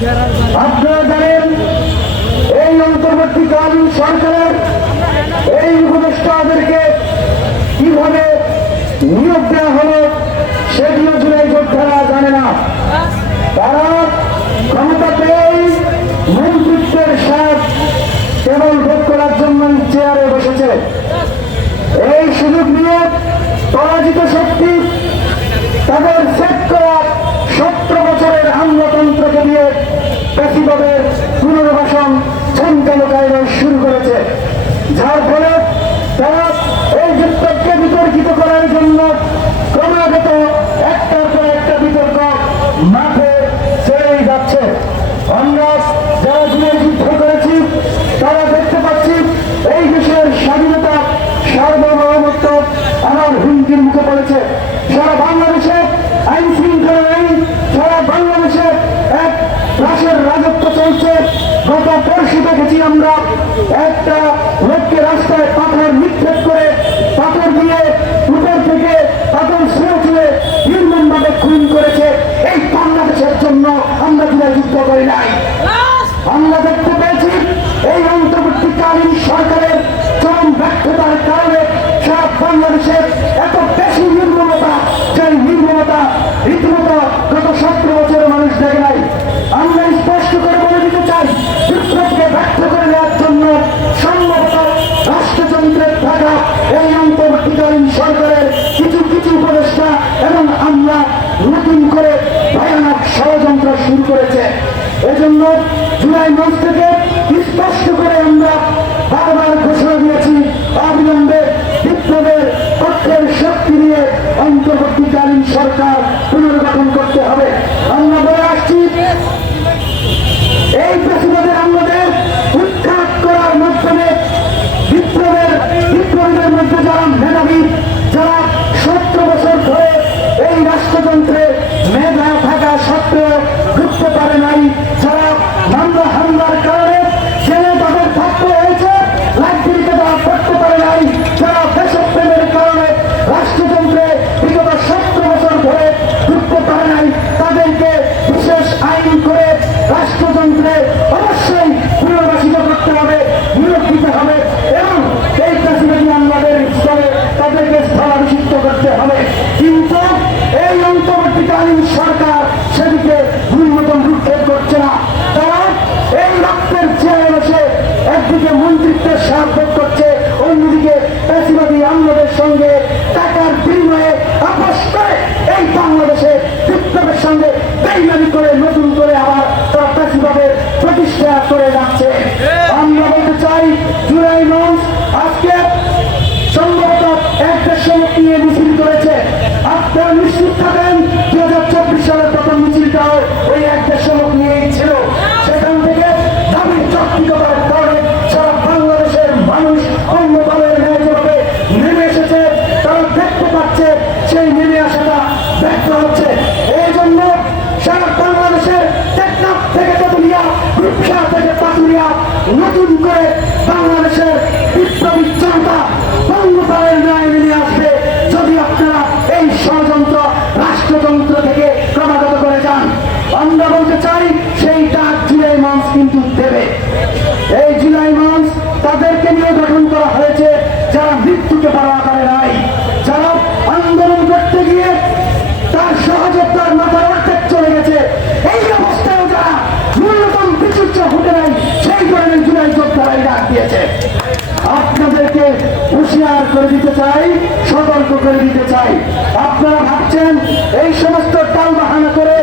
আপনারা জানেন এই অন্তর্বর্তীকালীন সরকারের এই উপদেষ্টাদেরকে কীভাবে নিয়োগ দেওয়া হল? কালো শুরু করেছে। যার ফলে তারা এই বিতর্ককে বিতর্কিত করার জন্য ক্রমাগত একটার পর একটা বিতর্ক মাঠে চলেই যাচ্ছে। আমরা যারা জীবন যুদ্ধ করেছি, তারা দেখতে পাচ্ছি এই দেশের স্বাধীনতা সার্বভৌমত্ব আমার হুমকির মুখে পড়েছে। সারা বাংলাদেশ আমরা দেখেছি আমরা। একটা লোককে রাস্তায় পাথর নিক্ষেপ করে পাথর দিয়ে উপর থেকে পাথর শুয়ে ছুঁয়ে নির্মমভাবে খুন করেছে। এই বাংলাদেশের জন্য আমরা যুদ্ধ করি নাই। বাংলাদেশ করেছে। এজন্য জুলাই মাস থেকে স্পষ্ট করে করে দিতে চাই। আপনারা ভাবছেন এই সমস্ত টাল বাহানা করে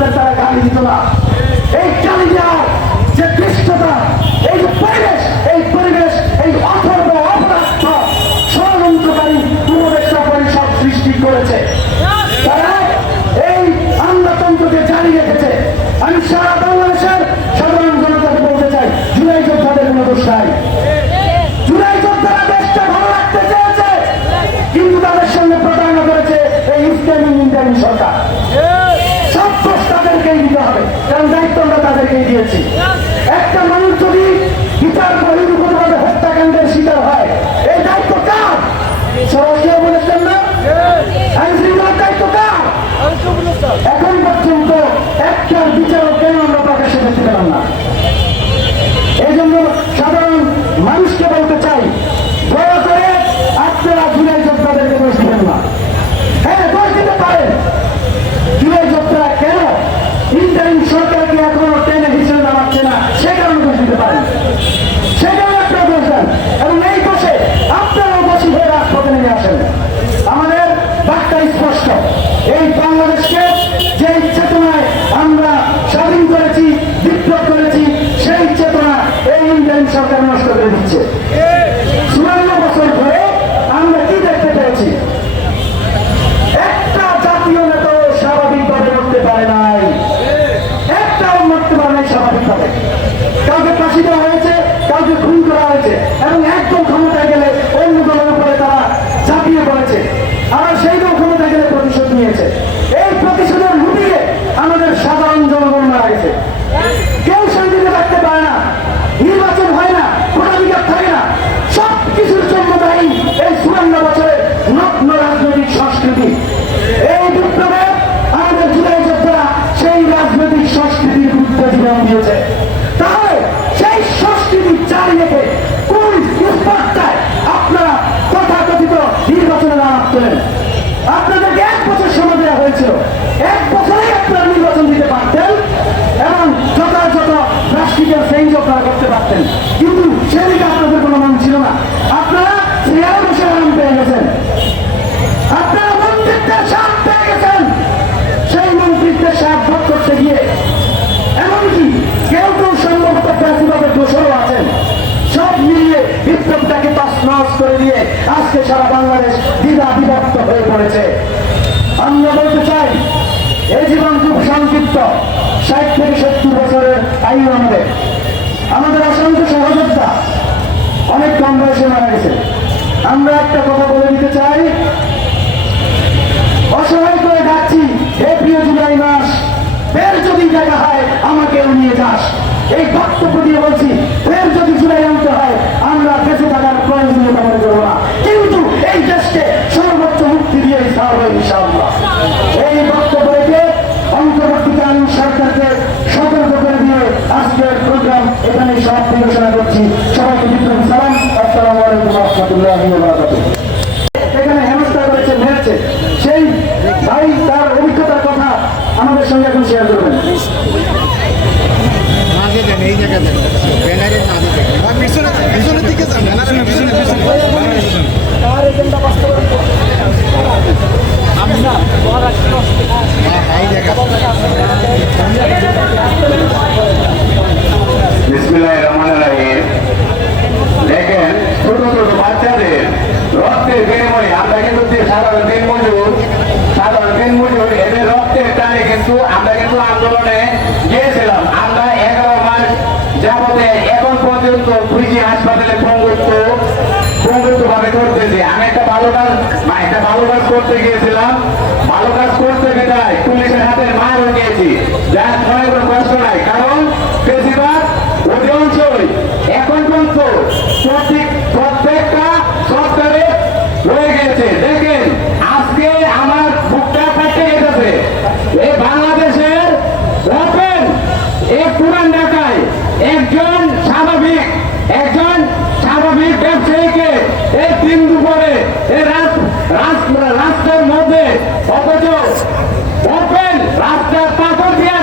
আমাদের তারা গালি দিত না। এই যে দৃষ্টতা, এই যে পরিবেশ, এই পরিবেশ, এই অথর্ব ষড়যন্ত্রকারী সৃষ্টি করেছে। এই আমি সারা চাই, জুলাই জুলাই দেশটা করেছে এই সরকার। দিয়েছি একটা মানুষ যদি বিচার বহির্ভূতভাবে হত্যাকাণ্ডের শিকার হয় এই দায়িত্ব কার? সরাসরি বলেছেন না? আইন শৃঙ্খলার দায়িত্ব কার? এখন পর্যন্ত একটা বিচারক কেন আমরা প্রকাশ্যে দেখতে পেলাম না এই জন্য সাধারণ মানুষকে বলতে চাই দয়া করে আপনারা জুলাই যোদ্ধাদেরকে দোষ দিবেন না হ্যাঁ দোষ দিতে পারেন জুলাই যোদ্ধারা কেন ইন্টারিম সরকারকে এখনও টেনে হিসেবে নামাচ্ছে না সে কারণে দোষ দিতে পারেন সে কারণে আপনারা দোষ দেন এবং এই দোষে আপনারাও দোষী হয়ে রাজপথে নেমে আসেন আমাদের বার্তা স্পষ্ট এই বাংলাদেশকে যে চেতনায় আমরা স্বাধীন করেছি বিপ্লব করেছি সেই চেতনা এই ইন্ডিয়ান সরকার নষ্ট করে দিচ্ছে চুয়ান্ন বছর ধরে আমরা কি দেখতে পেয়েছি একটা জাতীয় নেতা স্বাভাবিকভাবে উঠতে পারে নাই একটাও মরতে পারে নাই স্বাভাবিকভাবে কাউকে ফাঁসি দেওয়া হয়েছে কাউকে খুন করা হয়েছে এবং সারা বাংলাদেশ দ্বিধা বিভক্ত হয়ে পড়েছে। আমরা বলতে চাই, এই জীবন খুব সংক্ষিপ্ত, ষাট থেকে সত্তর বছরের আমাদের। আমাদের অসংখ্য সহযোদ্ধা। অনেক কম বয়সে মারা গেছে। আমরা একটা কথা বলে দিতে চাই, অসহায় করে ডাকছি হে জুলাই মাস, ফের যদি দেখা হয়, আমাকেও নিয়ে যাস। এই বক্তব্য দিয়ে বলছি, ফের যদি জুলাই আনতে হয়, আমরা বেঁচে থাকার প্রয়োজনীয়তা মনে করব না কিন্তু এই দেশকে সর্বোচ্চ মুক্তি ছাড়বো ইনশাআল্লাহ। এই বক্তব্য রেখে অন্তর্বর্তীকালীন সরকারকে সতর্ক করে দিয়ে আজকের প্রোগ্রাম এখানে সমাপ্তি ঘোষণা করছি। সবাইকে বিক্রম সালাম। আসসালামু আলাইকুম রহমতুল্লাহ এখানে হেনস্থা করেছে মেরেছে সেই ভাই তার অভিজ্ঞতার কথা আমাদের সঙ্গে এখন শেয়ার করবেন। ভালো কাজ একটা ভালো কাজ করতে গিয়েছিলাম। ভালো কাজ করতে গেটাই পুলিশের হাতে মার গিয়েছি। যার কোনো কষ্ট নাই। কারণ বেশিরভাগ অধিকাংশই এখন পর্যন্ত প্রত্যেক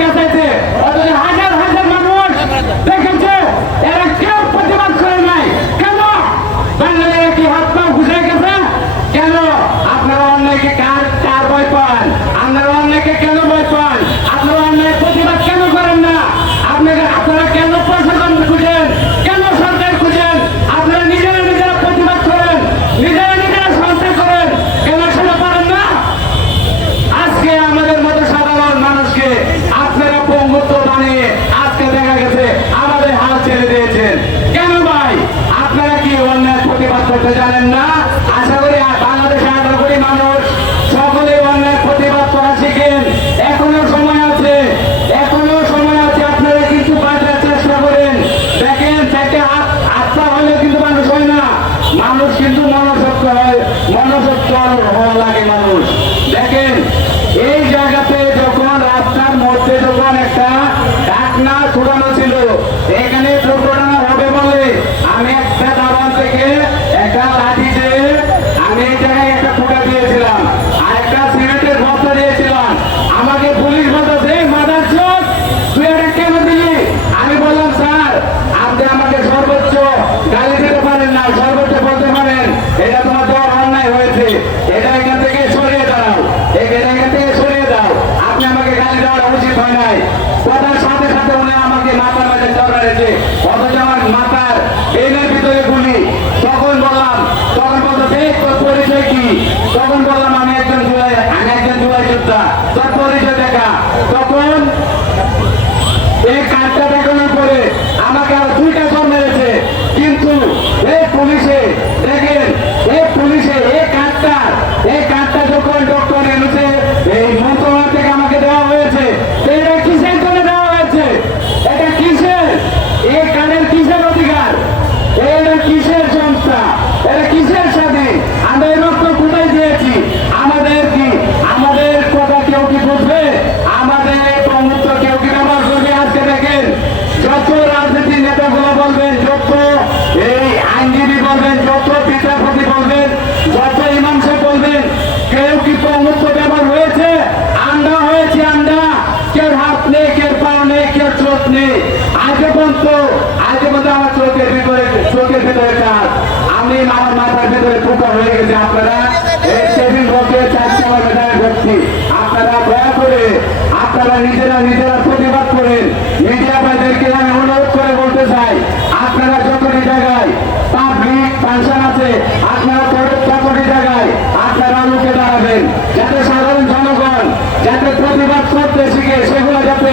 কেটেছে অথচ হাজার হাজার মানুষ দেখেছে, এরা কেউ প্রতিবাদ করে নাই। কেন? বাঙালিরা কি হাত পা ঘুষে গেছে। কেন? আপনারা অন্যায়কে কার কার ভয় পান? আপনারা অন্যায়কে কেন ভয় পান? আপনারা অন্যায় প্রতিবাদ কেন করেন না? আপনারা আপনারা কেন প্রশাসন খুঁজেন? যাতে সাধারণ জনগণ, যাতে প্রতিবাদ করতে শিখে, সেগুলো যাতে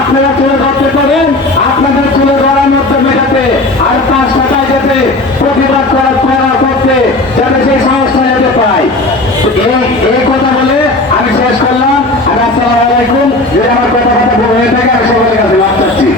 আপনারা তুলে ধরতে পারেন, আপনাদের তুলে ধরার মাধ্যমে যাতে আর তার সাথে যাতে প্রতিবাদ করার পড়া করতে যাতে সেই সংস্থা যেতে পায়। এই এই কথা বলে আমি শেষ করলাম, আর আসসালামু আলাইকুম। যদি আমার কথা কথা থাকে, আমি সকলের কাছে মাপ চাচ্ছি।